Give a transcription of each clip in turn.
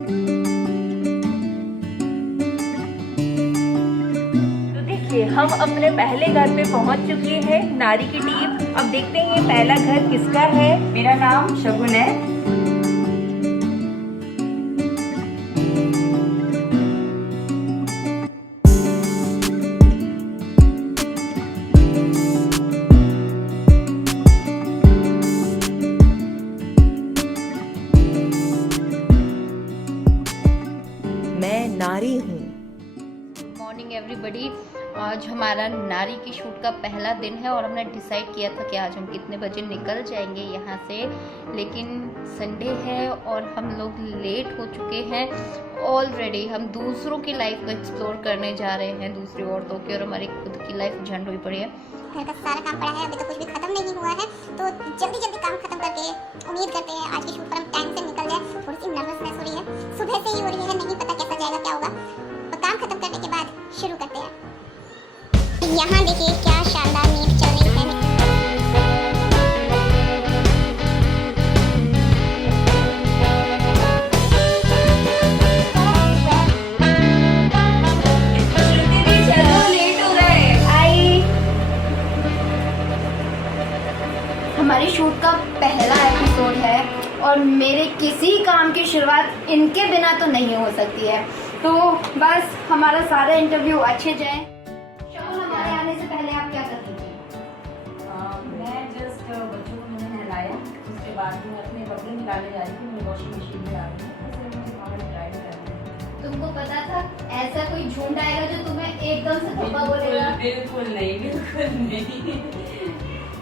तो देखिए हम अपने पहले घर पे पहुंच चुके हैं, नारी की टीम। अब देखते हैं ये पहला घर किसका है। मेरा नाम शगुन है। मैं नारी हूँ। Morning everybody. आज हमारा नारी की शूट का पहला दिन है और हमने डिसाइड किया था कि आज हम कितने बजे निकल जाएंगे यहाँ से, लेकिन संडे है और हम लोग लेट हो चुके हैं ऑलरेडी। हम दूसरों की लाइफ को एक्सप्लोर करने जा रहे हैं, दूसरी औरतों की, और हमारी खुद की लाइफ झंड हुई पड़ी है। घर का सारा काम पड़ा है, अभी तो कुछ भी खत्म नहीं हुआ है, तो जल्दी जल्दी काम खत्म करके उम्मीद करते हैं आज की शूट पर हम टाइम से निकल जाए। थोड़ी सी नर्वसनेस हो रही है, सुबह से ही हो रही है, नहीं पता कैसा जाएगा क्या होगा, और काम खत्म करने के बाद शुरू करते हैं। यहाँ देखिए क्या शानदार नींव चल रही है। हमारी शूट का पहला एपिसोड है और मेरे किसी काम की शुरुआत इनके बिना तो नहीं हो सकती है, तो बस हमारा सारा इंटरव्यू अच्छे जाए। शगुन, हमारे आने से पहले आप क्या करती थी? मैं जस्ट बच्चों को मैंने नहलाया, उसके बाद मैं अपने कपड़े निकालने जा रही थी, मेरी वॉशिंग मशीन में डाल रही थी, फिर मुझे बाहर ड्राई करना है। तुमको पता था ऐसा कोई झुंड आएगा जो तुम्हें एकदम से धोखा बोलेगा? बिल्कुल नहीं, बिल्कुल नहीं।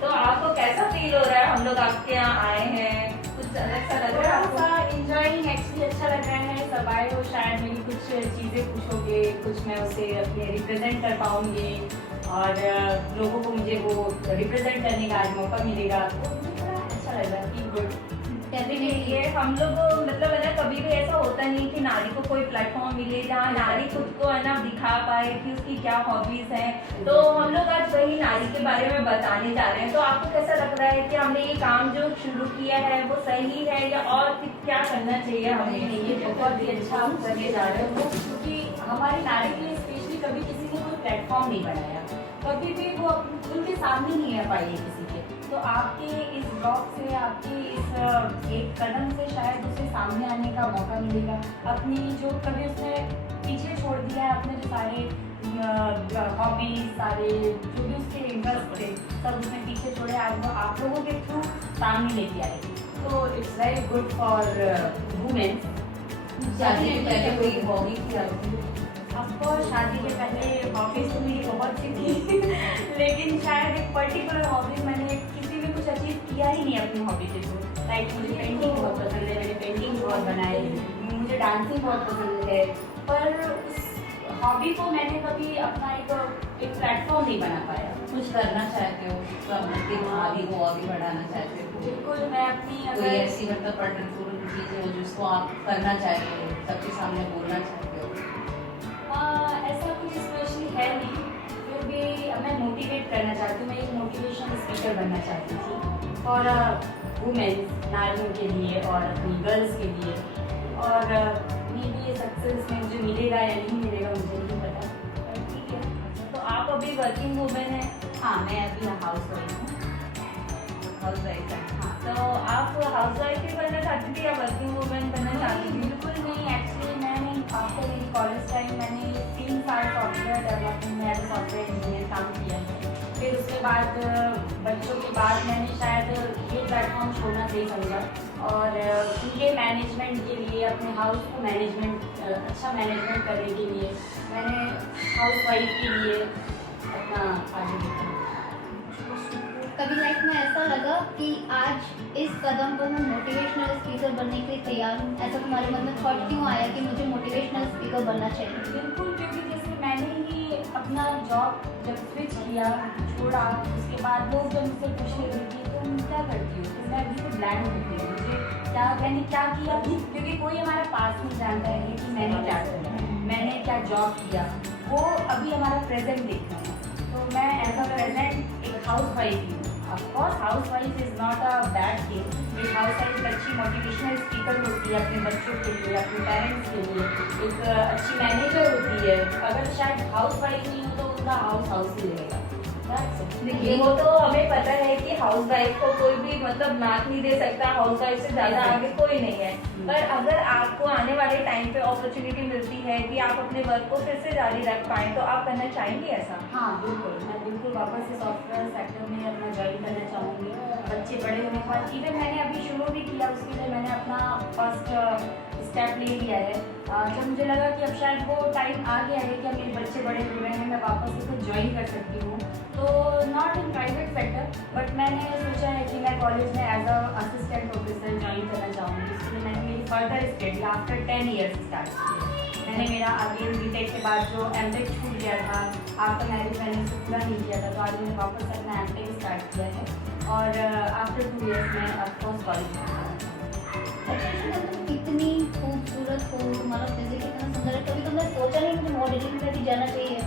तो आपको कैसा फील हो रहा है? हम लोग आपके यहाँ आए हैं, कुछ अलग सा लग रहा है आपको? इंजॉइंग एक्चुअली अच्छा लग रहा है। सब आए हो, शायद मेरी कुछ चीज़ें पूछोगे, कुछ मैं उसे अपने रिप्रेजेंट कर पाऊंगी और लोगों को मुझे वो रिप्रेजेंट करने का आज मौका मिलेगा, तो मुझे थोड़ा अच्छा लग रहा है। Feel good. डेफिनेटली ये हम लोग मतलब है ना, कभी भी ऐसा होता नहीं कि नारी को कोई प्लेटफॉर्म मिले जहाँ नारी खुद को है ना दिखा पाए कि उसकी क्या हॉबीज हैं। तो हम लोग आज वही नारी के बारे में बताने जा रहे हैं। तो आपको कैसा लग रहा है कि हमने ये काम जो शुरू किया है वो सही है या और क्या करना चाहिए हमें? ये बहुत ही अच्छा आप करने जा रहे हो, क्योंकि हमारी नारी के लिए स्पेशली कभी किसी ने कोई प्लेटफॉर्म नहीं बनाया, कभी भी वो उनके सामने नहीं आ पाई है किसी के। तो आपके इस ब्लॉग से, आपके इस एक कदम से शायद उसे सामने आने का मौका मिलेगा। अपनी जो कभी उसने पीछे छोड़ दिया है, अपने जो सारे हॉबीज, सारे जो भी उसके इंटरेस्ट थे, सब उसने पीछे छोड़े, आज वो आप लोगों के थ्रू सामने लेके आएगी। तो it's very good for women. शादी के पहले कोई हॉबी थी आपकी? आपको शादी के पहले हॉबीज तो मेरी बहुत सी थी लेकिन शायद एक पर्टिकुलर हॉबी मैंने किसी भी कुछ अचीव किया ही नहीं अपनी हॉबी के थ्रू। लाइक मुझे पेंटिंग बहुत पसंद है, मैंने पेंटिंग बहुत बनाई, मुझे डांसिंग बहुत पसंद है, पर उस हॉबी को मैंने कभी अपना एक प्लेटफॉर्म नहीं बना पाया। कुछ करना चाहते हो तो अपनी हॉबी को आगे बढ़ाना चाहते हो? बिल्कुल, मैं अपनी कोई ऐसी मतलब पर्टिकुलर चीज़ हो जिसको आप करना चाहते हो, सबके सामने बोलना चाहते हो? ऐसा कुछ स्पेशली है नहीं, फिर भी मैं मोटिवेट करना चाहती हूँ। मैं एक मोटिवेशन स्पीकर बनना चाहती थी और वुमेन, नारियों के लिए और अपनी गर्ल्स के लिए। और मे बी ये सक्सेस में मुझे मिलेगा या नहीं मिलेगा मुझे नहीं पता, पर ठीक है। तो आप अभी वर्किंग वुमेन है? हाँ, मैं अभी हाउस वाइफ हूँ। हाउस वाइफ है। हाँ, तो आप हाउस वाइफ ही बनना चाहती थी या वर्किंग वुमेन बनना चाहती थी? बिल्कुल नहीं, एक्चुअली मैंने आफ्टर मेरी कॉलेज टाइम मैंने 3 साल सॉफ्टवेयर डेवलपमेंट में एज ए सॉफ्टवेयर इंजीनियर काम किया है। फिर उसके बाद बच्चों के बाद मैंने शायद ये प्लेटफॉर्म छोड़ना सही समझा और उनके मैनेजमेंट के लिए, अपने हाउस को अच्छा मैनेजमेंट करने के लिए मैंने हाउस वाइफ के लिए अपना आगे देखा। कभी लाइफ में ऐसा लगा कि आज इस कदम पर मैं मोटिवेशनल स्पीकर बनने के लिए तैयार हूँ? ऐसा तुम्हारे मन में थॉट क्यों आया कि मुझे मोटिवेशनल स्पीकर बनना चाहिए? बिल्कुल, क्योंकि जैसे मैंने ही अपना जॉब जब स्विच किया, छोड़ा, उसके बाद लोग जब मुझसे पूछने लगे कि तुम क्या करती हो, तो मैं बिल्कुल ब्लैंक होती हूँ। मुझे मैंने क्या किया, क्योंकि कोई हमारा पास नहीं जानता है कि मैंने क्या किया, मैंने क्या जॉब किया, वो अभी हमारा प्रेजेंट देखना है। तो मैं एज अ प्रेजेंट एक हाउस वाइफ हूँ of course house wife is not a bad thing. एक हाउस वाइफ अच्छी मोटिवेशनल स्पीकर होती है अपने बच्चों के लिए, अपने पेरेंट्स के लिए, एक अच्छी मैनेजर होती है। अगर शायद हाउस वाइफ नहीं हो तो उनका हाउस ही रहेगा। देखिए वो तो हमें पता है कि हाउस वाइफ को कोई भी मतलब नाक नहीं दे सकता, हाउस वाइफ से ज्यादा आगे कोई नहीं है। पर अगर आपको आने वाले टाइम पे अपॉर्चुनिटी मिलती है कि आप अपने वर्क को फिर से जारी रख पाएं तो आप करना चाहेंगे ऐसा? हाँ बिल्कुल, मैं बिल्कुल वापस से सॉफ्टवेयर सेक्टर में अपना ज्वाइन करना चाहूँगी। बच्चे बड़े होने के बाद इवन मैंने अभी शुरू भी किया, उसके लिए मैंने अपना फर्स्ट स्टेप ले लिया है। जब मुझे लगा कि अब शायद वो टाइम आ गया है कि अब मेरे बच्चे बड़े हो गए हैं, मैं वापस से कुछ ज्वाइन कर सकती हूँ, तो not in private sector but मैंने सोचा है कि मैं कॉलेज में as a assistant professor join करना चाहूँगी। इसलिए मैंने मेरी further study after 10 years start किया। मैंने मेरा आगे बीटेक के बाद जो एमटेक छूट गया था आफ्टर मैरिज मैंने उसको पूरा नहीं किया था, तो आज मैंने वापस अपना एमटेक स्टार्ट किया है और आफ्टर 2 ईयर्स में ऑफकोर्स कॉलेज में। अच्छा श्वेता, तुम इतनी खूबसूरत हो, तुम्हारा फिजिक इतना सुंदर है, कभी तुमने सोचा नहीं कि मॉडलिंग में भी जाना चाहिए?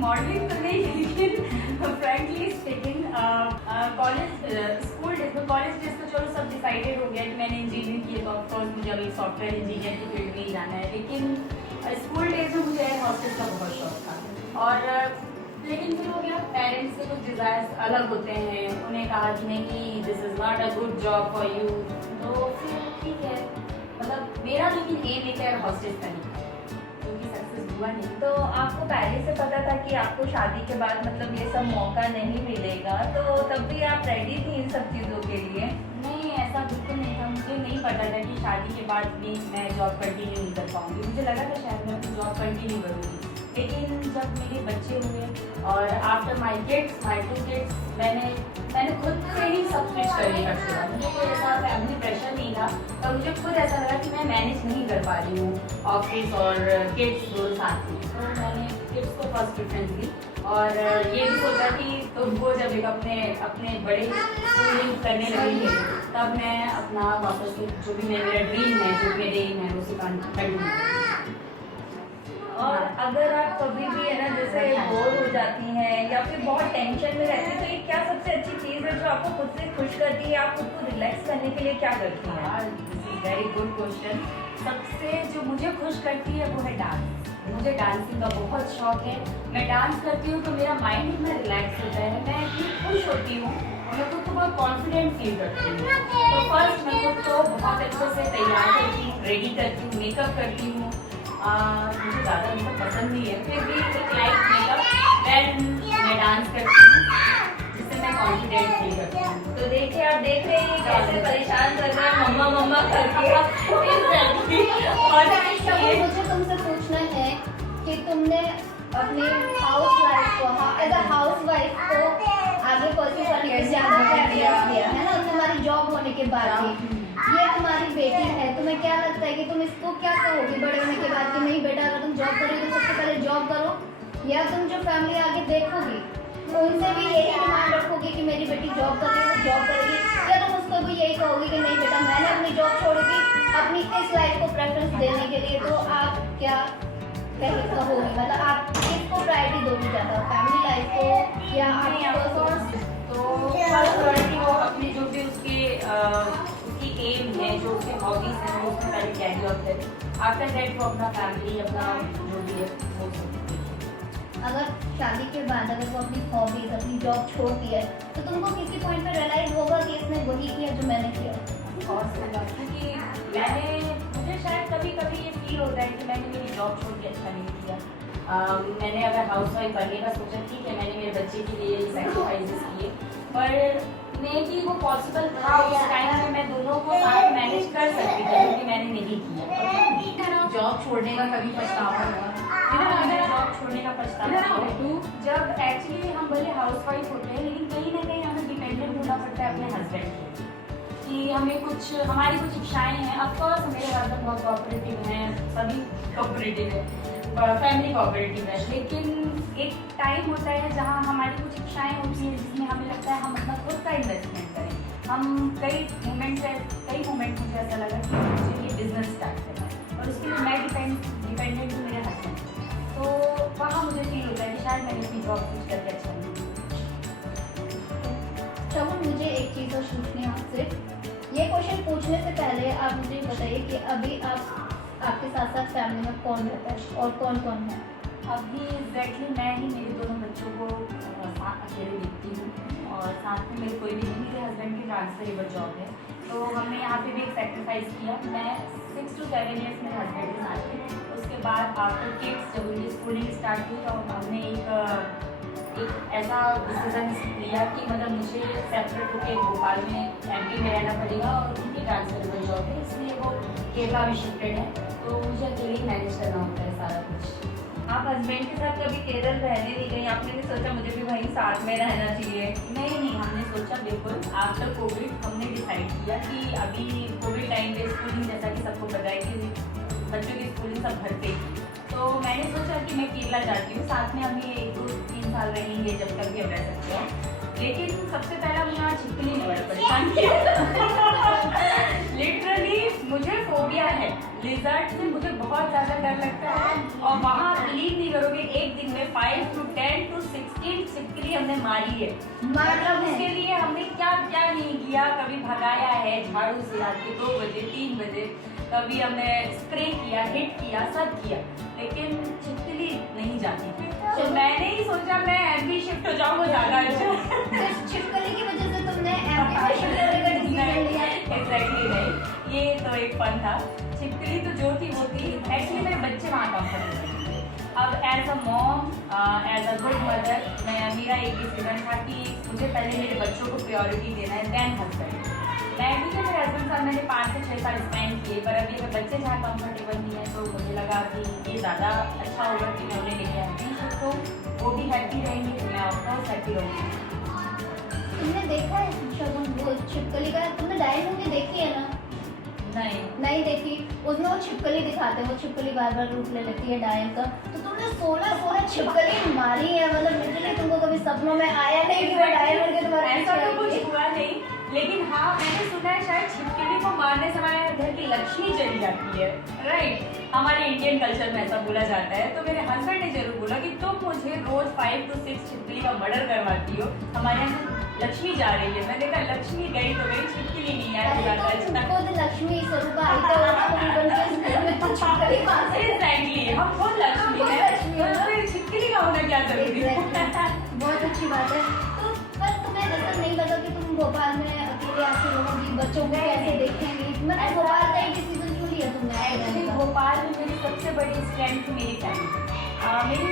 मॉडलिंग तो नहीं, लेकिन फ्रेंकली स्पीकिंग स्कूल डेज में, कॉलेज डेज तो चलो सब डिसाइडेड हो गया कि मैंने इंजीनियरिंग की है तो ऑफकोर्स मुझे अभी सॉफ्टवेयर इंजीनियर की फील्ड में ही जाना है। लेकिन स्कूल डेज में मुझे एयर हॉस्टेस का बहुत शौक था और लेकिन फिर हो गया, पेरेंट्स के कुछ डिज़ायर्स अलग होते हैं, उन्हें कहा कि नहीं this is not a good job for you, तो फिर ठीक है, मतलब मेरा लेकिन एम है एयर हॉस्टेस का नहीं, क्योंकि सक्सेस हुआ नहीं। तो आपको पहले से पता था कि आपको शादी के बाद मतलब ये सब मौका नहीं मिलेगा, तो तब भी आप रेडी थी इन सब चीज़ों के लिए? नहीं, ऐसा बिल्कुल नहीं था। मुझे नहीं पता था कि शादी के बाद भी मैं जॉब कंटिन्यू नहीं कर पाऊँगी। मुझे लगा था शायद मैं अपनी जॉब कंटिन्यू करूँगी, लेकिन जब मेरे बच्चे हुए और आफ्टर माई 2 किड्स मैंने खुद से ही सब स्विच करने का छोड़ा। मुझे कोई ऐसा फैमिली प्रेशर नहीं था, पर मुझे खुद ऐसा लगा कि मैं मैनेज नहीं कर पा रही हूँ ऑफिस और किड्स दोनों साथ में, तो मैंने किड्स को फर्स्ट प्रेफरेंस दी और ये भी सोचा कि तुमको जब एक अपने बड़े स्कूलिंग करने लगेंगे तब मैं अपना वापस से जो भी मेरा ड्रीम है, जो मेरे एम है, उसे कंटिन्यू करूँगी। और अगर आप कभी भी है ना जैसे बोर हो जाती हैं या फिर बहुत टेंशन में रहती हैं, तो ये क्या सबसे अच्छी चीज़ है जो आपको खुद से खुश करती है? आप खुद को रिलैक्स करने के लिए क्या करती हैं? This is very good question. सबसे जो मुझे खुश करती है वो है डांस। मुझे डांसिंग का बहुत शौक है। मैं डांस करती हूँ तो मेरा माइंड इतना रिलैक्स होता है, मैं इतनी खुश होती हूँ और मैं खुद को बहुत कॉन्फिडेंट फील करती हूँ। तो फर्स्ट मैं खुद को बहुत अच्छे से तैयार करती हूँ, रेडी करती हूँ, मेकअप करती हूँ। मुझे ज़्यादा मेकअप पसंद नहीं है, फिर भी एक लाइट मेकअप देन मैं डांस करती हूँ जिससे मैं कॉन्फिडेंट फील करती हूँ। तो देखिए आप देख रहे हैं कैसे परेशान कर रहे हैं मम्मा मम्मा करके। और मुझे तुमसे पूछना है कि तुमने अपने हाउस लाइफ को एज अ हाउस वाइफ को आगे परस्यू करने के ज़्यादा प्रयास किया है ना, तुम्हारी जॉब होने के बाद भी। ये तुम्हारी बेटी है, तुम्हें क्या लगता है कि तुम इसको क्या कहोगी बड़े होने के बाद कि नहीं बेटा अगर तुम जॉब करोगे तो सबसे पहले जॉब करो, या तुम जो फैमिली आगे देखोगी तो उनसे भी यही डिमांड रखोगी कि मेरी बेटी जॉब कर रही है तो जॉब करेगी, या तुम उसको भी यही कहोगी कि नहीं बेटा मैंने अपनी जॉब छोड़ेगी अपनी इस लाइफ को प्रेफरेंस देने के लिए? तो आप क्या कहोगी, मतलब आप किसको प्रायोरिटी दोगी ज़्यादा, फैमिली लाइफ को या आपको? तो फर्स्ट प्रायोरिटी वो अपनी जो भी उसकी एम है, जो उसके हॉबीज हैं वो उसमें पहले कैरी आउट करे। आफ्टर दैट वो अपना फैमिली अपना जो भी है वो अगर शादी के बाद अगर वो अपनी हॉबीज अपनी जॉब छोड़ती है तो तुमको किसी पॉइंट पे रियलाइज होगा कि इसने वही किया जो मैंने किया? और क्योंकि मुझे शायद कभी कभी ये फील होता है कि मैंने मेरी जॉब छोड़ के अच्छा नहीं किया। मैंने अगर हाउस वाइफ बनने का सोचा, ठीक है मैंने मेरे बच्चे के लिए सैक्रिफाइसेस किए, पर मे भी वो पॉसिबल था उस टाइम में मैं दोनों को साथ मैनेज कर सकती थी, क्योंकि मैंने नहीं किया। जॉब छोड़ने का कभी पछतावा हुआ? जॉब छोड़ने का पछतावा जब एक्चुअली हम भले हाउस वाइफ होते हैं लेकिन कहीं ना कहीं हमें डिपेंडेंट होना पड़ता है अपने हस्बैंड पे, कि हमें हमारी कुछ इच्छाएं हैं। ऑफकोर्स मेरे हस्बैंड बहुत कोऑपरेटिव हैं, सभी कोऑपरेटिव है, फैमिली कोऑपरेटिव है, लेकिन एक टाइम होता है जहाँ हमारी कुछ इच्छाएं होती हैं जिसमें हमें लगता है हम अपना खुद का इन्वेस्टमेंट करें। हम कई मोमेंट मुझे ऐसा लगा कि मुझे ये बिजनेस स्टार्ट करना है और उसके लिए मैं डिपेंडेंट हूँ मेरे हस्बैंड, तो वहाँ मुझे फील होता है कि शायद मैंने अपनी जॉब कुछ करके अच्छा नहीं। श्रवण, मुझे आप मुझे बताइए कि अभी आपके साथ साथ फैमिली में कौन रहता है और कौन कौन है? अभी एग्जैक्टली मैं ही मेरे दोनों बच्चों को साथ अकेले देखती हूँ और साथ में मेरे कोई भी नहीं, मेरे हस्बैंड की ट्रांसफरेबल जॉब है, तो हमने यहाँ पे भी एक सेक्रीफाइस किया। मैं 6 to 7 ईयर्स मेरे हस्बैंड के साथ थी। उसके बाद आफ्टर किड्स जब उनकी स्कूलिंग स्टार्ट हुई तो हमने एक ऐसा डिसीजन लिया कि मतलब मुझे सेपरेट होकर भोपाल में एमपी में रहना पड़ेगा और उनकी ट्रांसफरेबल जॉब है, इसलिए वो केरला में शिफ्टेड है, तो मुझे अकेले ही मैनेज करना होता है सारा कुछ। आप हस्बैंड के साथ कभी केरल रहने नहीं गई? आपने नहीं सोचा मुझे भी वहीं साथ में रहना चाहिए? नहीं, हमने सोचा बिल्कुल आफ्टर कोविड हमने डिसाइड किया कि अभी कोविड टाइम पे स्कूलिंग, जैसा कि सबको पता है कि बच्चों की स्कूलिंग सब घर पे थी, तो मैंने सोचा कि मैं केरला जाती हूँ, साथ में हम ये 2-3 साल रहेंगे जब तक भी हम रह सकते हैं। लेकिन सबसे पहला मुझे यहाँ छिपकली ने बड़ा परेशान किया। लिटरली मुझे फोबिया है, लिजर्ड से मुझे बहुत ज़्यादा डर लगता है और वहाँ बिलीव नहीं करोगे एक दिन में 5 to 10 to 16 छिपकली हमने मारी है। मतलब उसके लिए हमने क्या क्या नहीं किया, कभी भगाया है झाड़ू से आके 2 बजे 3 बजे, कभी हमने स्प्रे किया, हिट किया, सब किया, लेकिन छिपकली नहीं जाती। तो मैंने ही सोचा मैं एमपी शिफ्ट हो जाऊँ, ज़्यादा अच्छा। छिपकली की वजह से तुमने एमपी में शिफ्ट होने का डिसीजन लिया? एग्जैक्टली नहीं, ये तो एक फन था। छिपकली तो जो थी वो थी, एक्चुअली मेरे बच्चे वहाँ कंफर्टेबल थे। अब as a mom, as a good mother, मेरा एक डिसीजन था कि मुझे पहले मेरे बच्चों को प्रायोरिटी देना है, देन हस्बैंड। मैं भी तो मेरे हस्बैंड साथ मैंने 5 से 6 साल स्पेंड किए, पर अभी अगर बच्चे जहाँ कंफर्टेबल नहीं है तो मुझे लगा कि ये ज़्यादा अच्छा होगा कि मैं उन्हें लेके आती हूँ, तो वो भी हैप्पी रहेंगे तो मैं ऑफकोर्स हैप्पी रहूँगी। तुमने देखा है शगुन वो छिपकली का? तुमने डायल मूवी देखी है ना? नहीं देखी। उसमें वो छिपकली दिखाते हैं, वो छिपकली बार बार रूप ले लेती है डायल का, तो तुमने 16 छिपकली मारी है। मतलब लिटरली तुमको कभी सपनों में आया नहीं कि वो डायल करके तुम्हारे ऐसा तो कुछ हुआ नहीं, लेकिन हाँ मैंने सुना है शायद छिपकली को मारने से हमारे घर की लक्ष्मी चली जाती है, राइट? हमारे इंडियन कल्चर में ऐसा बोला जाता है। तो मेरे हस्बैंड ने जरूर बोला कि तुम मुझे रोज 5 to 6 छिपकली का मर्डर करवाती हो, हमारे यहाँ लक्ष्मी जा रही है। मैंने कहा लक्ष्मी गई तो गई, छिपकली नहीं आई। खुद लक्ष्मी स्वरूप आई तो छिपकली एग्जैक्टली हम खुद लक्ष्मी है, तो छिपकली का होना क्या जरूरी है? बहुत अच्छी बात है। तो पर तुम्हें ऐसा नहीं लगा कि तुम भोपाल में अकेले आके रहोगी, बच्चों को कैसे देखेंगी? मतलब भोपाल का एक डिसीजन क्यों लिया तुमने? एक्चुअली भोपाल में मेरी सबसे बड़ी स्ट्रेंथ मेरी फैमिली। मेरी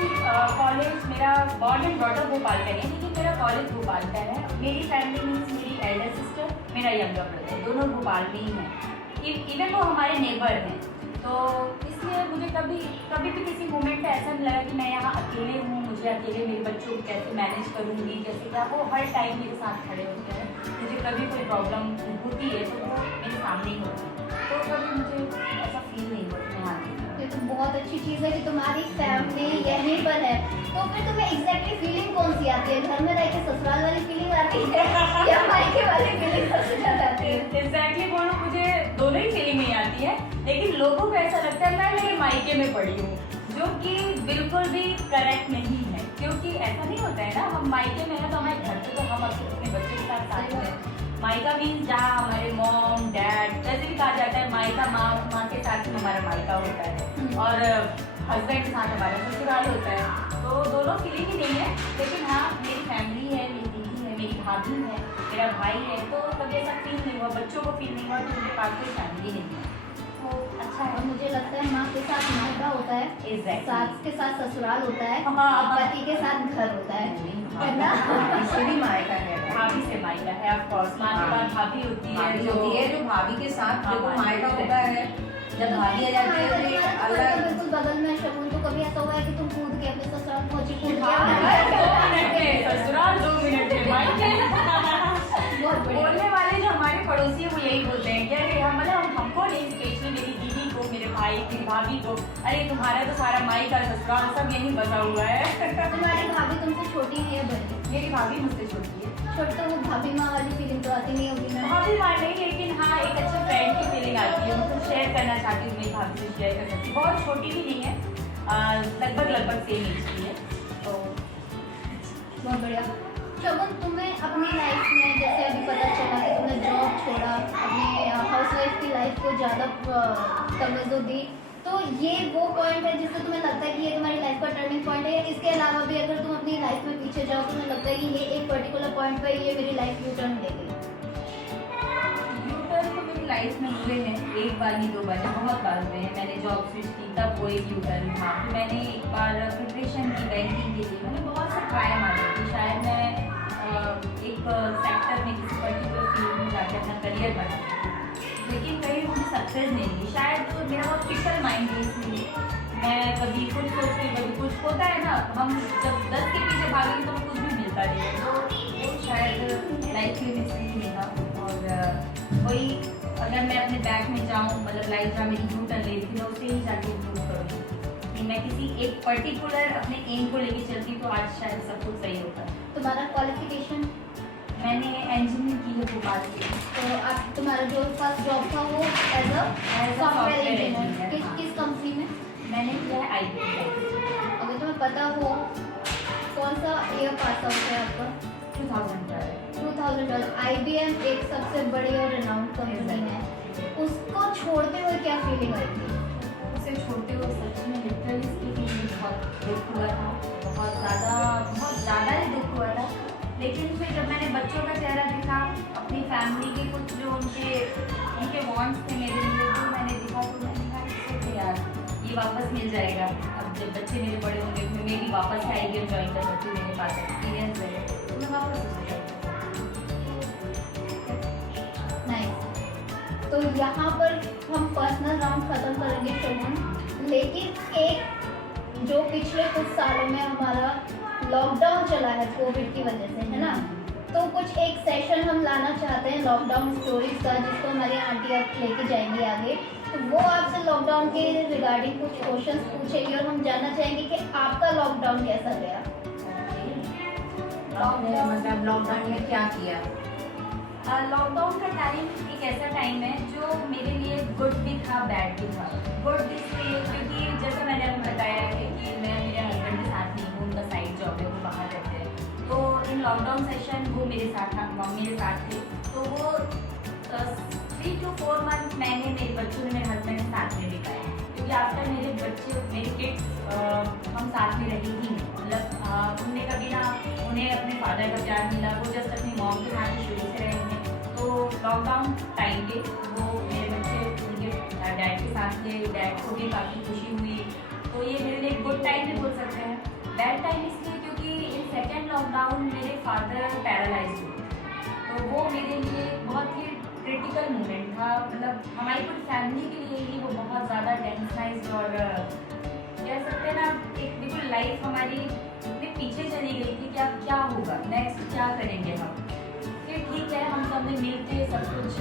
कॉलेज, मेरा born and brought up Bhopal का नहीं, लेकिन मेरा कॉलेज भोपाल का है। मेरी फैमिली मीन्स मेरी एल्डर सिस्टर, मेरा यंगर ब्रदर, दोनों भोपाल में ही हैं। इवन वो हमारे नेबर हैं, तो इसलिए मुझे कभी भी किसी मोमेंट पे ऐसा नहीं लगा कि मैं यहाँ अकेले हूँ, मुझे अकेले मेरे बच्चों को कैसे मैनेज करूँगी, कैसे क्या। वो हर टाइम मेरे साथ खड़े होते हैं। मुझे कभी कोई प्रॉब्लम होती है तो वो मेरे सामने ही होती है, तो कभी मुझे ऐसा फील नहीं होता मैं यहाँ। ये तो बहुत अच्छी चीज़ है कि तुम्हारी फैमिली यहीं पर है। तो फिर तुम्हें एग्जैक्टली फीलिंग कौन सी आती है? घर में रह के ससुराल वाली फीलिंग आती है या मायके वाली फीलिंग सबसे ज़्यादा आती है? एग्जैक्टली बोलो, मुझे दोनों ही फीलिंग नहीं आती है, लेकिन लोगों को ऐसा लगता है मैं मेरे मायके में पड़ी हूँ, जो कि बिल्कुल भी करेक्ट नहीं है। क्योंकि ऐसा नहीं होता है ना, हम मायके में हैं तो हमारे घर पे तो हम अपने बच्चों के साथ साथ हैं। मायका मीन्स जहाँ हमारे मॉम डैड, जैसे भी कहा जाता है मायका माँ के साथ ही हमारा मायका होता है और हस्बैंड के साथ हमारा ससुराल होता है, तो दोनों फीलिंग ही नहीं है। लेकिन हाँ मेरी फैमिली है, मेरी दीदी है, मेरी भाभी है, मेरा भाई है, तो कभी ऐसा फील नहीं हुआ, बच्चों को फील नहीं हुआ कि मेरे पास कोई फैमिली नहीं है। तो अच्छा है। और मुझे लगता है माँ के साथ मायका होता है, Exactly. सास के साथ ससुराल होता है, हाँ। और पति के साथ घर होता है ना? इससे भी मायका है। भाभी से मायका है, ऑफ कोर्स। माँ के बाद भाभी होती है, भाभी होती है जो भाभी के साथ हाँ, देखो भाभी मायका होता होता है। जब भाभी आ जाती है तो ये अलग। बिल्कुल बगल में शगुन, तो कभी ऐसा हुआ है कि तुम कूद के अपने ससुराल पहुंची, कूद हाँ, के 2 मिनट में ससुराल, 2 मिनट में मायके। बहुत बढ़िया। बोलने वाले जो हमारे पड़ोसी है वो यही बोलते हैं कि अरे हम मतलब हमको नहीं, स्पेशली मेरी दीदी को, मेरे भाई, मेरी भाभी को, अरे तुम्हारा तो सारा मायका ससुराल सब यहीं बसा हुआ है। तुम्हारी भाभी तुमसे छोटी है या बड़ी? मेरी भाभी मुझसे छोटी है। छोटी तो वो भाभी माँ वाली फीलिंग तो आती नहीं होगी ना? भाभी माँ नहीं, लेकिन हाँ एक अच्छे फ्रेंड की फीलिंग आती है, मतलब शेयर करना चाहती हूँ, मेरी भाभी से शेयर कर सकती हूँ। बहुत छोटी भी नहीं है, लगभग सेम एज की है, तो बहुत बढ़िया। शगुन, तुम्हें अपनी लाइफ में जैसे अभी पता चला कि तुमने जॉब छोड़ा, अपने हाउसवाइफ की लाइफ को ज़्यादा तवज्जो दी, तो ये वो पॉइंट है जिससे तुम्हें लगता है कि ये तुम्हारी लाइफ का टर्निंग पॉइंट है? इसके अलावा भी अगर तुम अपनी लाइफ में पीछे जाओ तो तुम्हें लगता है कि ये एक पर्टिकुलर पॉइंट पे ये मेरी लाइफ यू टर्न ले गई? यूटर्न तो मेरी लाइफ में हुए हैं, एक बार नहीं 2 बार नहीं, बहुत बार हुए हैं। मैंने जॉब स्विच की तब वो एक यूटर्न था। फिर मैंने एक बार प्रिपरेशन की बैंकिंग के लिए, मैंने बहुत सा ट्राई मारा कि शायद मैं एक सेक्टर में किसी पर्टिकुलर फील्ड में जाकर अपना करियर बना सकूँ, लेकिन कहीं मुझे सक्सेस नहीं मिली। शायद तो मेरा बहुत फिकल माइंड है, इसलिए मैं कभी कुछ सोचती कभी कुछ होता है ना, हम जब 10 के पीछे भागेंगे तो कुछ भी मिलता नहीं है, तो वो शायद लाइफ में नहीं था। और वही अगर मैं अपने बैक में जाऊँ, मतलब लाइफ जहाँ मेरी यू टर्न ले रही थी, मैं उसे ही जाके इम्प्रूव करूँगी कि मैं किसी एक पर्टिकुलर अपने एम को लेके चलती तो आज शायद सब कुछ सही होता। तुम्हारा क्वालिफिकेशन? मैंने इंजीनियर की है भोपाल से। तो आप तुम्हारा जो फर्स्ट जॉब था वो एज अ सॉफ्टवेयर इंजीनियर किस कंपनी में? मैंने किया है IBM। अगर तुम्हें पता हो कौन सा ईयर पास आउट है आपका? 2012। IBM एक सबसे बड़ी और रिनाउंड कंपनी है, उसको छोड़ते हुए क्या फीलिंग आई थी? उसे छोड़ते हुए सच में लिटरली स्पीकिंग मुझे बहुत दुख हुआ था, बहुत ज़्यादा ही दुख हुआ था। लेकिन फिर जब मैंने बच्चों का चेहरा देखा, अपनी फैमिली के कुछ जो उनके वांट्स थे मेरे लिए, जो मैंने देखा तो मैंने कहा सोचे यार ये वापस मिल जाएगा। अब जब बच्चे मेरे बड़े होंगे तो मैं भी वापस IBM ज्वाइन कर सकती हूँ, मेरे पास एक्सपीरियंस है तो मैं वापस उसे नाइस। तो यहाँ पर हम पर्सनल राउंड खत्म करेंगे शगुन, लेकिन एक जो पिछले कुछ सालों में हमारा लॉकडाउन चला है कोविड की वजह से, है ना, तो कुछ एक सेशन हम लाना चाहते हैं लॉकडाउन स्टोरीज का, जिसको हमारी आंटी अब लेके जाएंगी आगे। तो वो आपसे लॉकडाउन के रिगार्डिंग कुछ क्वेश्चंस पूछेंगी और हम जानना चाहेंगे कि आपका लॉकडाउन कैसा गया। मतलब लॉकडाउन में क्या किया? लॉकडाउन का टाइम एक ऐसा टाइम है जो मेरे लिए गुड भी था बैड भी था। गुड इसलिए क्योंकि जैसे मैंने आपको बताया है कि मैं मेरे हस्बैंड के साथ नहीं हूँ, उनका साइड जॉब है, वो बाहर रहते हैं, तो इन लॉकडाउन सेशन वो मेरे साथ थे। तो वो 3 to 4 मंथ मैंने मेरे बच्चों ने मेरे हस्बैंड के साथ में बिताया, क्योंकि आफ्टर मेरे किड्स हम साथ में रही ही नहीं। मतलब उनने कभी ना उन्हें अपने फादर का प्यार मिला, वो जस्ट अपनी मॉम के साथ ही शुरू से रहे हैं। तो लॉकडाउन टाइम पे वो मेरे बच्चे उनके डैड के साथ थे, डैड को भी काफ़ी खुशी हुई। तो ये मेरे लिए गुड टाइम भी बोल सकते हैं। बैड टाइम इसलिए क्योंकि इन सेकेंड लॉकडाउन मेरे फादर पैरालाइज हुए, तो वो मेरे लिए बहुत ही क्रिटिकल मोमेंट था। मतलब हमारी पूरी फैमिली के लिए ही वो बहुत ज़्यादा टेंशनाइज्ड और कह सकते हैं ना, एक बिल्कुल लाइफ हमारी इतने पीछे चली गई थी कि अब क्या होगा, नेक्स्ट क्या करेंगे हम। फिर ठीक है, हम सब ने मिल के सब कुछ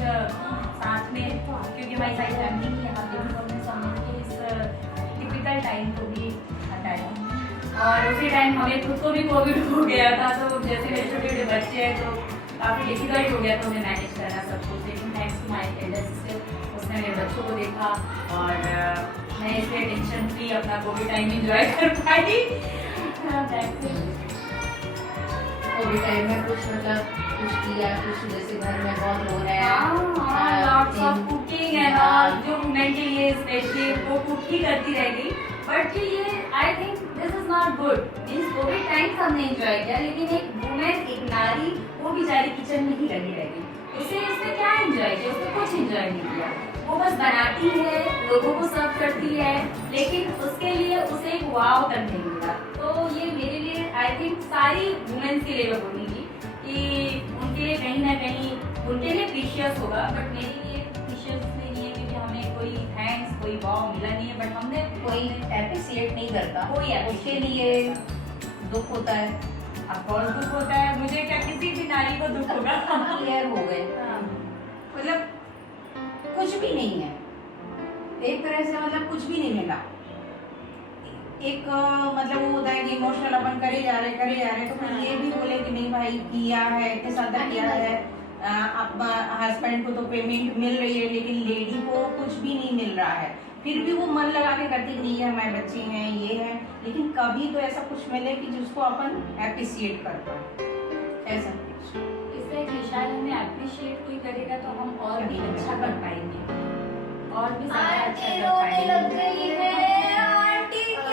साथ में, क्योंकि हमारी सारी फैमिली ही यहाँ पे भी, तो हमने सब मिल के इस टिपिकल टाइम को भी हटाया। और उसी टाइम हमें खुद को भी कोविड हो गया था, तो जैसे मेरे छोटे छोटे बच्चे हैं तो काफ़ी डिफिकल्ट हो गया था उन्हें मैनेज करना सब कुछ। लेकिन thanks to my elder sister, उसने मेरे बच्चों को देखा और मैं इसलिए टेंशन फ्री अपना कोविड टाइम इंजॉय कर पाई। कोविड टाइम में कुछ मतलब कुछ किया, कुछ जैसे घर में बहुत हो रहा है, लॉट्स ऑफ कुकिंग है ना, जो वुमेन के लिए स्पेशली वो कुक ही करती रह गई। बट ये I think this is not good. Means Covid time हमने एंजॉय किया, लेकिन एक वुमेन, एक नारी, वो बेचारी किचन में ही लगी रह गई। उसने क्या एंजॉय किया? उसने कुछ एंजॉय नहीं किया। वो बस बनाती है, लोगों को सर्व करती है, लेकिन उसके लिए उसे एक वाव तक नहीं मिला। तो ये मेरे लिए आई थिंक सारी वुमेन्स के लिए मैं बोलूँगी कि उनके लिए कहीं ना कहीं उनके लिए प्रीशियस होगा, बट मेरे लिए प्रीशियस इसलिए नहीं है क्योंकि हमें कोई थैंक्स, कोई वाव मिला नहीं है, बट हमने कोई एप्रिशिएट नहीं करता, कोई उसके लिए दुख होता है। अफकोर्स दुख होता है। मुझे क्या, किसी भी नारी को दुख होगा। क्लियर हो गए, मतलब कुछ भी नहीं है एक तरह से, मतलब कुछ भी नहीं मिला। एक मतलब वो होता है कि इमोशनल अपन करे जा रहे तो फिर ये भी बोले कि नहीं भाई किया है, इतने सादा किया है, अब हस्बैंड को तो पेमेंट मिल रही है लेकिन लेडी को कुछ भी नहीं मिल रहा है, फिर भी वो मन लगा के करती नहीं है, हमारे बच्चे हैं, ये है, लेकिन कभी तो ऐसा कुछ मिले कि जिसको अपन एप्रिशिएट कर पाए। ऐसा इसलिए शायद हमें अप्रिशिएट कोई करेगा तो हम और भी अच्छा कर पाएंगे, और भी ज्यादा अच्छा कर पाएंगे।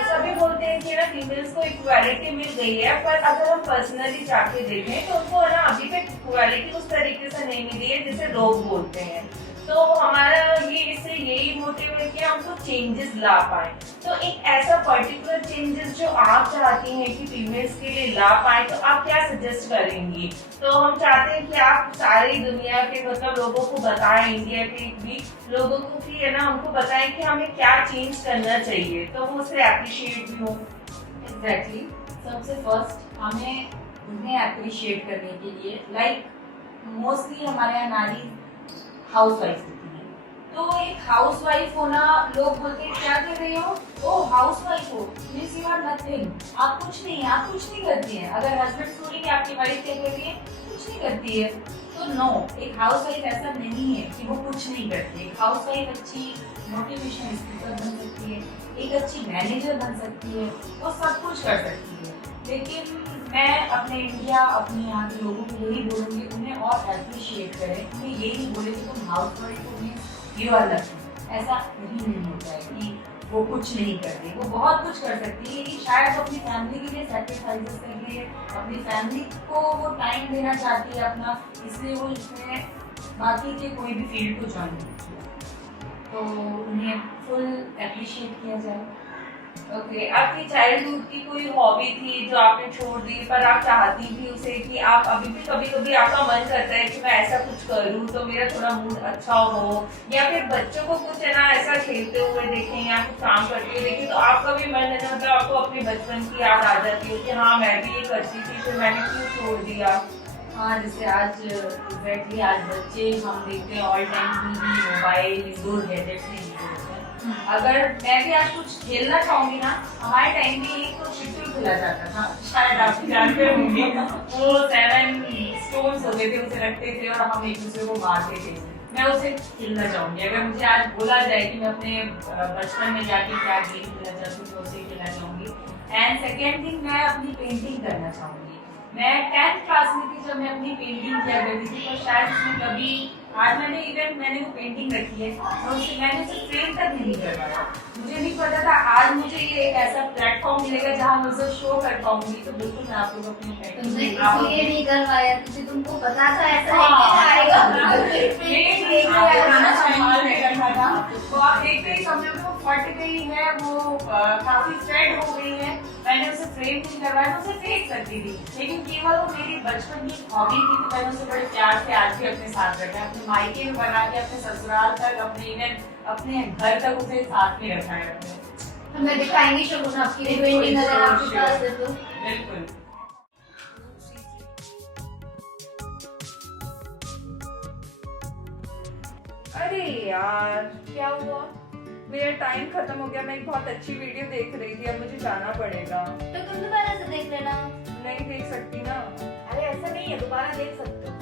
सभी बोलते हैं कि ना फीमेल्स को इक्वालिटी मिल गई है, पर अगर हम पर्सनली जाके देखें तो उनको ना अभी तक इक्वालिटी उस तरीके से नहीं मिली है जैसे लोग बोलते हैं। तो हमारा ये इससे यही मोटिव है कि हम तो चेंजेस ला पाए। तो एक ऐसा पर्टिकुलर चेंजेस जो आप चाहती हैं कि फीमेल्स के लिए ला पाए, तो आप क्या सजेस्ट करेंगी? तो हम चाहते हैं कि आप सारी दुनिया के मतलब लोगों को बताएं, इंडिया के भी लोगों को कि है ना हमको बताएं कि हमें क्या चेंज करना चाहिए, तो वो उससे अप्रिशिएट भी हो। एग्जैक्टली, सबसे फर्स्ट हमें उन्हें अप्रिशिएट करने के लिए, लाइक मोस्टली हमारे यहाँ नारी हाउसवाइफ होती है, तो एक हाउसवाइफ होना, लोग बोलते हैं क्या कर रही हो, ओ हाउसवाइफ हो, मींस यू आर नथिंग, आप कुछ नहीं, आप कुछ नहीं करती हैं। अगर हस्बैंड बोलेंगे आपकी वाइफ क्या कर रही है, कुछ नहीं करती है, तो नो, एक हाउसवाइफ ऐसा नहीं है कि वो कुछ नहीं करती। एक हाउसवाइफ अच्छी मोटिवेशन स्पीकर बन सकती है, एक अच्छी मैनेजर बन सकती है, वो सब कुछ कर सकती है। लेकिन मैं अपने इंडिया, अपने यहाँ के लोगों को यही बोलूँगी, उन्हें और अप्रिशिएट करें, उन्हें ये नहीं बोले कि तुम हाउसवाइफ हो, यू आर लकी। ऐसा नहीं होता है कि वो कुछ नहीं करती, वो बहुत कुछ कर सकती है, लेकिन शायद वो अपनी फैमिली के लिए सैक्रिफाइसेस कर रही है, अपनी फैमिली को वो टाइम देना चाहती है अपना, इसलिए वो इसमें बाकी के कोई भी फील्ड को ज्वाइन नहीं किया, तो उन्हें फुल अप्रिशिएट किया जाए। ओके, आपकी चाइल्डहुड की कोई हॉबी थी जो आपने छोड़ दी पर आप चाहती थी उसे कि आप अभी भी कभी कभी आपका मन करता है कि मैं ऐसा कुछ करूं तो मेरा थोड़ा मूड अच्छा हो, या फिर बच्चों को कुछ है ना ऐसा खेलते हुए देखें या कुछ काम करते हुए देखें, तो आपका भी मन है ना, मतलब आपको अपने बचपन की याद आ जाती हो कि हाँ मैं भी ये करती थी फिर मैंने क्यों छोड़ दिया? हाँ, जैसे आज एग्जैक्टली आज बच्चे हम देखते हैं all time TV, mobile, indoor gadgets में लगे रहते हैं। अगर मैं भी आज कुछ खेलना चाहूंगी ना, हमारे टाइम में एक तो शिट्टू खेला जाता था, शायद आप जानते होंगे, वो 7 स्टोन्स होते थे, उसे रखते थे और हम एक दूसरे को मारते थे। मैं उसे खेलना चाहूंगी। अगर मुझे आज बोला जाए कि मैं अपने बचपन में जाके क्या गेम खेलना चाहती हूँ तो उसे खेलना चाहूंगी। एंड सेकेंड थिंग, मैं अपनी पेंटिंग करना चाहूंगी। मैं 10th क्लास में थी जब मैं अपनी पेंटिंग किया करती थी, तो शायद उसमें कभी आज मैंने वो पेंटिंग रखी है और मैंने उसे फ्रेम तक नहीं करवाया। मुझे नहीं पता था आज मुझे ये एक ऐसा प्लेटफॉर्म मिलेगा जहाँ मैं उसे शो कर पाऊंगी, तो बिल्कुल मैं आप लोग अपनी तुमने इसलिए नहीं करवाया क्योंकि तुमको पता था ऐसा तो आप देखते ही समझो वो फट गई है, वो काफी फेड हो गई है। मैंने उसे फ्रेम नहीं करवाया, तो उसे फेंक सकती थी, लेकिन केवल वो मेरी बचपन की हॉबी थी, तो मैंने उसे बड़े प्यार से आज भी अपने साथ रखा, अपने मायके में बना के, अपने ससुराल तक, अपने इवन अपने घर तक उसे साथ में रखा है अपने। हमें दिखाएंगे शगुन आपकी पेंटिंग अगर आपके पास है तो। बिल्कुल। अरे यार क्या हुआ, मेरा टाइम खत्म हो गया। मैं एक बहुत अच्छी वीडियो देख रही थी, अब मुझे जाना पड़ेगा। तो तुम दोबारा से देख लेना। नहीं देख सकती ना। अरे ऐसा नहीं है, दोबारा देख सकते हो।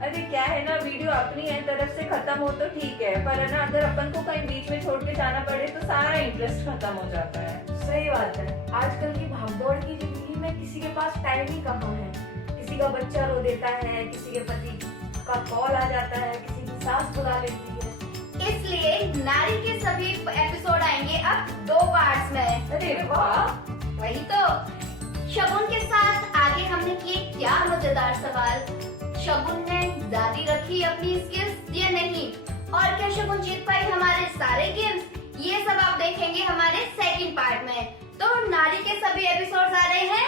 अरे क्या है ना, वीडियो अपनी है तरफ से खत्म हो तो ठीक है, पर है ना अगर अपन को कहीं बीच में छोड़ के जाना पड़े तो सारा इंटरेस्ट खत्म हो जाता है। सही बात है, आजकल की भागदौड़ की जिंदगी में किसी के पास टाइम ही कहाँ है। किसी का बच्चा रो देता है, किसी के पति का कॉल आ जाता है, किसी की सास बुला लेती है। इसलिए नारी के सभी एपिसोड आएंगे अब 2 पार्ट्स में। अरे वाह, वही तो। शगुन के साथ आगे हमने किए क्या मजेदार सवाल। शगुन ने जारी रखी अपनी स्किल्स या नहीं, और क्या शगुन जीत पाई हमारे सारे गेम्स, ये सब आप देखेंगे हमारे सेकंड पार्ट में। तो नारी के सभी एपिसोड्स आ रहे हैं